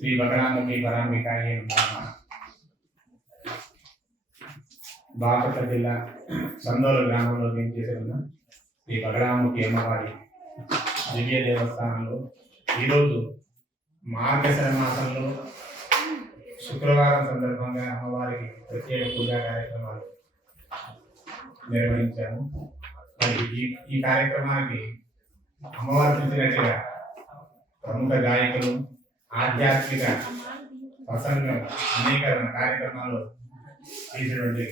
శ్రీ బకరాముఖి పరాంబికాయ బాపట బాపట్ల జిల్లా సందోలు గ్రామంలో నేను చేసి ఉన్న శ్రీ బకరాముఖి అమ్మవారి దివ్య దేవస్థానంలో ఈరోజు మార్గశర మాసంలో శుక్రవారం సందర్భంగా అమ్మవారికి ప్రత్యేక పూజా కార్యక్రమాలు నిర్వహించాము. మరి ఈ ఈ కార్యక్రమానికి అమ్మవారు చూసినట్టుగా ప్రముఖ గాయకులు ఆధ్యాత్మిక ప్రసంగం అనేక కార్యక్రమాలు చేసినటువంటి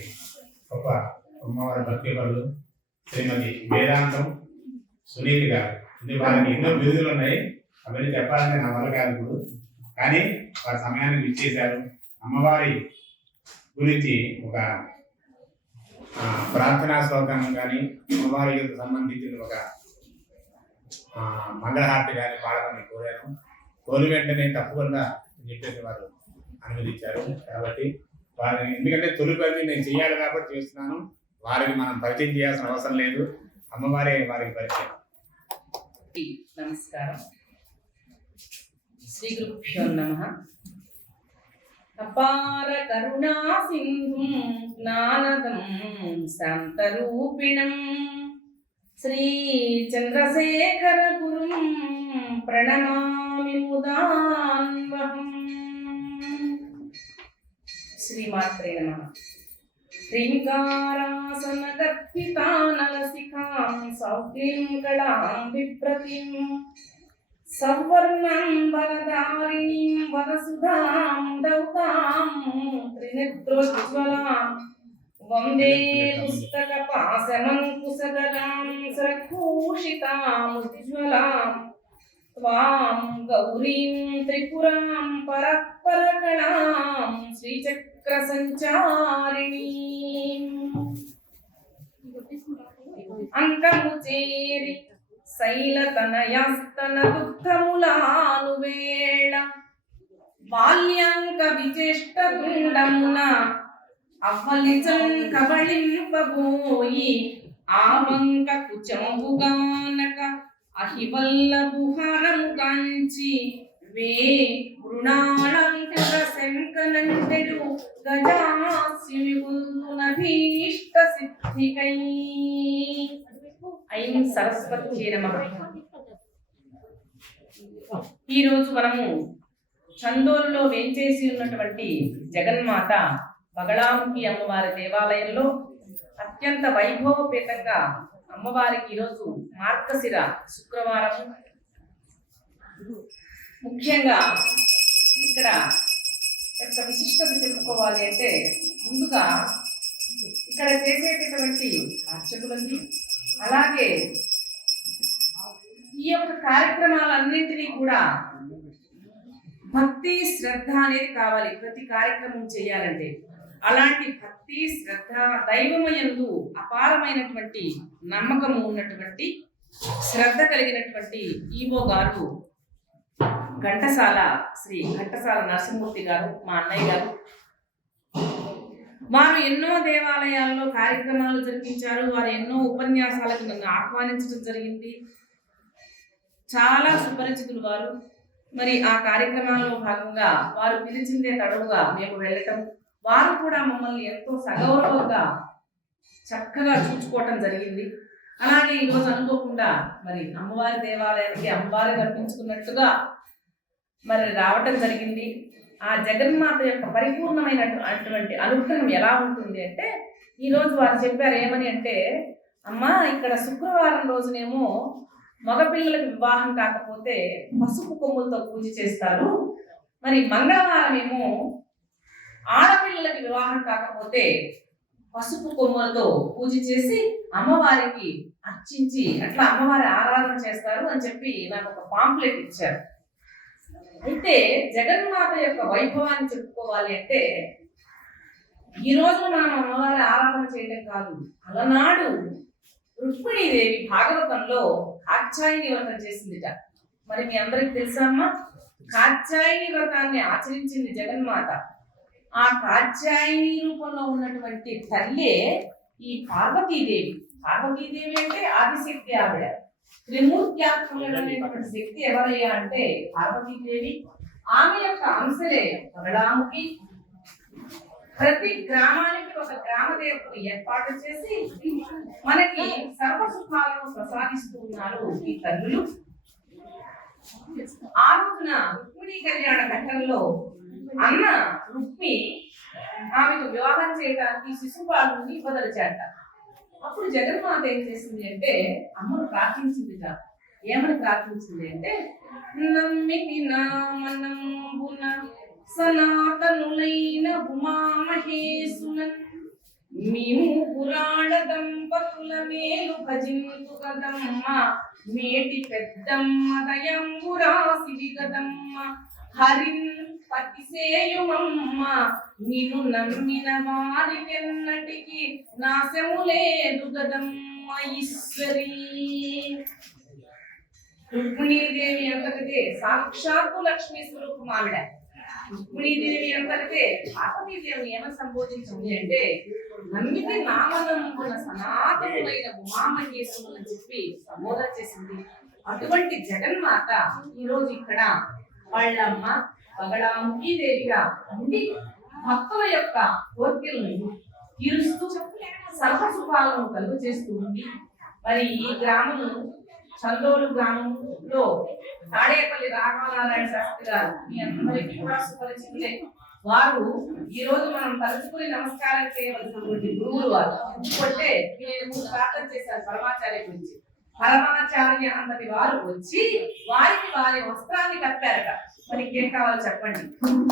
గొప్ప అమ్మవారి భక్తి పరులు శ్రీమతి వేదాంతం సునీల్ గారు. అంటే వారికి ఎన్నో బిరుదులు ఉన్నాయి. అవన్నీ చెప్పాలంటే నా వల్ల కాదు ఇప్పుడు. కానీ వారి సమయానికి ఇచ్చేశారు. అమ్మవారి గురించి ఒక ప్రార్థనా శ్లోకం కానీ అమ్మవారికి సంబంధించిన ఒక మంగళహారతి కానీ పాడమని కోరాను. కోరి వెంటనే తప్పకుండా అని చెప్పేసి వారు అనుమతించారు. కాబట్టి వారిని ఎందుకంటే తొలి పని నేను చేయాలి కాబట్టి చేస్తున్నాను. వారిని మనం పరిచయం చేయాల్సిన అవసరం లేదు. అమ్మవారే వారికి పరిచయం. నమస్కారం. శ్రీ గురుభ్యో నమ. అపార కరుణా సింధుం జ్ఞానదం శాంతరూపిణం. శ్రీ చంద్రశేఖర గురుం ప్రణమా ముదాన్వహం శ్రీమాత్రే నమ. శ్రీంకారాసన సౌఖ్యం కళాం బిభ్రతిం సవర్ణం వరదారిణీం వరసుధాం దౌతాం త్రినేత్రోజ్వలాం వందే పుస్తక పాశమంకుశదరాం సరభూషితాం ఉజ్వలాం త్వాం గౌరీం త్రిపురాం పరత్పరకళాం శ్రీచక్ర సంచారిణీం అంకము చేరి శైలతనయాస్తన దుఃఖములాను వేళ బాల్యాంక విచేష్ట పిండమున అవ్వలిచం కబళింపబోయి ఆవంక కుచంబుగానక అహివల్లభుహారము కాంచి వే మృణాళంకృత శంకనందెడు గజాస్యుని భీష్ట సిద్ధికై ఐం సరస్వతి నమ. ఈరోజు మనము చందోల్లో వేంచేసి ఉన్నటువంటి జగన్మాత బగళాముఖి అమ్మవారి దేవాలయంలో అత్యంత వైభవపేతంగా అమ్మవారికి ఈరోజు మార్గశిర శుక్రవారం. ముఖ్యంగా ఇక్కడ యొక్క విశిష్టత చెప్పుకోవాలి అంటే ముందుగా ఇక్కడ చేసేటటువంటి అర్చకులకి అలాగే ఈ యొక్క కార్యక్రమాలన్నింటినీ కూడా భక్తి శ్రద్ధ అనేది కావాలి. ప్రతి కార్యక్రమం చేయాలంటే. అలాంటి భక్తి శ్రద్ధ దైవమయందు అపారమైనటువంటి నమ్మకము ఉన్నటువంటి శ్రద్ధ కలిగినటువంటి ఈవో గారు ఘంటసాల శ్రీ ఘంటసాల నరసింహమూర్తి గారు మా అన్నయ్య గారు. వారు ఎన్నో దేవాలయాల్లో కార్యక్రమాలు జరిపించారు. వారు ఎన్నో ఉపన్యాసాలకు నన్ను ఆహ్వానించడం జరిగింది. చాలా సుపరిచితులు వారు. మరి ఆ కార్యక్రమాల్లో భాగంగా వారు పిలిచిందే తడవుగా మేము వెళ్ళటం వారు కూడా మమ్మల్ని ఎంతో సగౌరవంగా చక్కగా చూసుకోవటం జరిగింది. అలాగే ఈరోజు అనుకోకుండా మరి అమ్మవారి దేవాలయానికి అమ్మవారి కల్పించుకున్నట్టుగా మరి రావటం జరిగింది. ఆ జగన్మాత యొక్క పరిపూర్ణమైన అటువంటి అనుగ్రహం ఎలా ఉంటుంది అంటే ఈరోజు వారు చెప్పారు ఏమని అంటే అమ్మ ఇక్కడ శుక్రవారం రోజునేమో మగపిల్లలకు వివాహం కాకపోతే పసుపు కొమ్ములతో పూజ చేస్తారు. మరి మంగళవారం ఏమో ఆడపిల్లలకి వివాహం కాకపోతే పసుపు కొమ్మలతో పూజ చేసి అమ్మవారికి అర్చించి అట్లా అమ్మవారి ఆరాధన చేస్తారు అని చెప్పి నాకు ఒక పాంప్లెట్ ఇచ్చారు. అయితే జగన్మాత యొక్క వైభవాన్ని చెప్పుకోవాలి అంటే ఈ రోజు మనం అమ్మవారి ఆరాధన చేయడం కాదు అలనాడు రుక్మిణీదేవి భాగవతంలో కాత్యాయని వ్రతం చేసిందిట. మరి మీ అందరికి తెలుసా అమ్మా? కాత్యాయని వ్రతాన్ని ఆచరించింది జగన్మాత. ఆ కాత్యాయని రూపంలో ఉన్నటువంటి తల్లే ఈ పార్వతీదేవి. పార్వతీదేవి అంటే ఆదిశక్తి ఆవిడ. త్రిమూర్త్యాత్మకమైనటువంటి శక్తి ఎవరయ్యా అంటే పార్వతీదేవి. ఆమె యొక్క అంశలే బగళాముఖి ప్రతి గ్రామానికి ఒక గ్రామ దేవతను ఏర్పాటు చేసి మనకి సర్వ సుఖాలను ప్రసాదిస్తూ ఉన్నారు ఈ తల్లులు. ఆ రోజున రుక్మిణీ కళ్యాణ ఘట్టంలో అన్న రుక్మి ఆమెకు వివాహం చేయడానికి శిశుపాలుని వదలచాట అప్పుడు జగన్మాత ఏం చేసింది అంటే అమ్మను ప్రార్థించింది ఏమని ప్రార్థించింది అంటే నమ్మితి నామనంబున సనాతనులైన ఉమామహేశునన్ మేము పురాణ దంపతుల మేలు భజింతు కదమ్మ. మేటి పెద్దమ్మ దయంబురాసివి కదమ్మ. హరిన్ పతిసేయుమమ్మా నిన్ను నమ్మిన వారికెన్నటికి నాశము లేదు గదమ్మ ఈశ్వరీ. రుక్మిణీదేవి అంతకతే సాక్షాత్తు లక్ష్మీ స్వరూపం ఆవిడ రుక్మిణీదేవి అంతకతే పార్వతీదేవిని ఏమని సంబోధించింది అంటే నమ్మితే నామనమ్మున సనాతనమైన ఉమామహేశ్వరులు అని చెప్పి సంబోధన చేసింది. అటువంటి జగన్మాత ఈ రోజు ఇక్కడ వాళ్ళమ్మ పగడాముఖి దేవిగా ఉండి భక్తుల యొక్క కోరికలను తీరుస్తూ సర్వసుఖాలను కలుగు చేస్తూ ఉంది. మరి ఈ గ్రామం చందోలు గ్రామంలో తాడేపల్లి రాఘవనారాయణ శాస్త్రి గారు మీ అందరికీ కూడా సుపరిచితులే వారు ఈ రోజు మనం తలుచుకుని నమస్కారం చేయవలసినటువంటి గురువులు వారు. ఎందుకంటే నేను ముందు ప్రార్థన చేశాను పరమాచార్య గురించి. పరమాచార్య అన్నది వారు వచ్చి వారికి వారి వస్త్రాన్ని కప్పారట మరి ఇంకేం కావాలో చెప్పండి.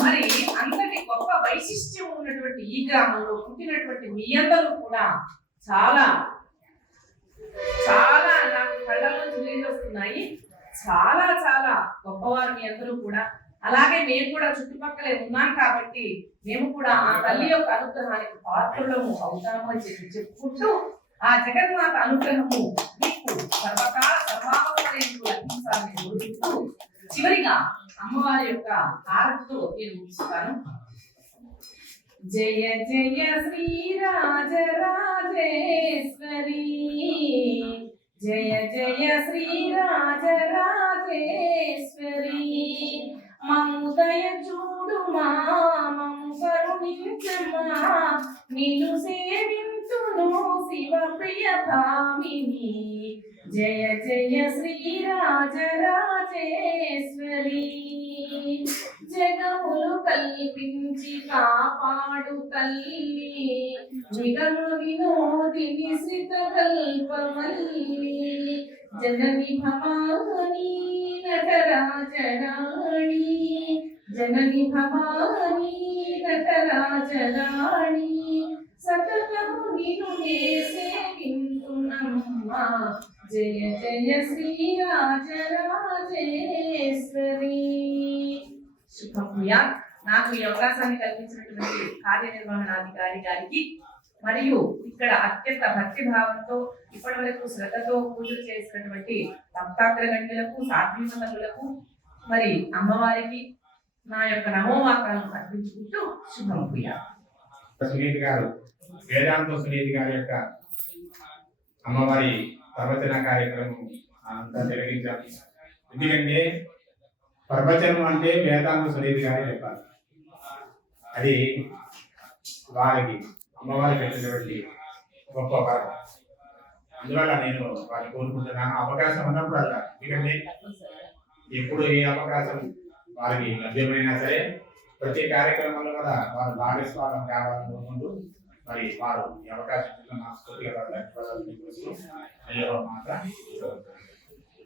మరి అంతటి గొప్ప వైశిష్ట్యం ఉన్నటువంటి ఈ గ్రామంలో పుట్టినటువంటి మీ అందరూ కూడా చాలా చాలా నాకు కళ్ళ నుంచి నీళ్ళు వస్తున్నాయి. చాలా చాలా గొప్పవారు మీ అందరూ కూడా. అలాగే మేము కూడా చుట్టుపక్కలే ఉన్నాం కాబట్టి మేము కూడా ఆ తల్లి యొక్క అనుగ్రహానికి పాత్రలము అవుతాము అని చెప్పి చెప్పుకుంటూ ఆ జగన్మాత అనుగ్రహము మీకు సర్వకాల లభించాలని కోరుకుంటూ చివరిగా అమ్మవారి యొక్క హారతితో నేను ముగిస్తాను. జయ జయ శ్రీరాజ రాజేశ్వరి జయ జయ శ్రీరాజ రాజేశ్వరి మముదయ చూడు మము కరుణించమా నిన్ను కల్పించి కాపాడు తల్లి జగన్ వినోదిని శ్రిత కల్పమల్లి జనని భవాని నటరాజరాణి జనని భవాని నటరాజరాణి సతతము నిను సేవింతునమ్మా జయ జయ శ్రీ శ్రీరాజరాజేశ్వరి శుభమయ్యా నాకు ఈ అవకాశాన్ని కల్పించినటువంటి కార్యనిర్వహణాధికారి గారికి మరియు ఇక్కడ అత్యంత భక్తి భావంతో ఇప్పటి వరకు శ్రద్ధతో పూజలు చేసినటువంటి భక్తాగ్రగణ్యులకు సాత్వికలకు మరి అమ్మవారికి నా యొక్క నమోవాకాలను అర్పించుకుంటూ శుభం ప్రియా సునీతి గారు వేదాంత సునీతి గారి యొక్క అమ్మవారి ప్రవచన కార్యక్రమం అంతా జరిగించాలి ఎందుకంటే ప్రవచనం అంటే వేదాంత సునీతి గారే చెప్పాలి. అది వారికి అమ్మవారికి పెట్టినటువంటి గొప్ప వరం అందువల్ల నేను వారిని కోరుకుంటున్నాను అవకాశం ఉన్నప్పుడల్లా ఎందుకంటే ఎప్పుడు ఏ అవకాశం వారికి లభ్యమైనా సరే ప్రతి కార్యక్రమంలో కూడా వారు భాగస్వాదం కావాలని కోరుకుంటూ మరి వారు ఈ అవకాశం ఇచ్చిన మనస్ఫూర్తిగా మాత్రం.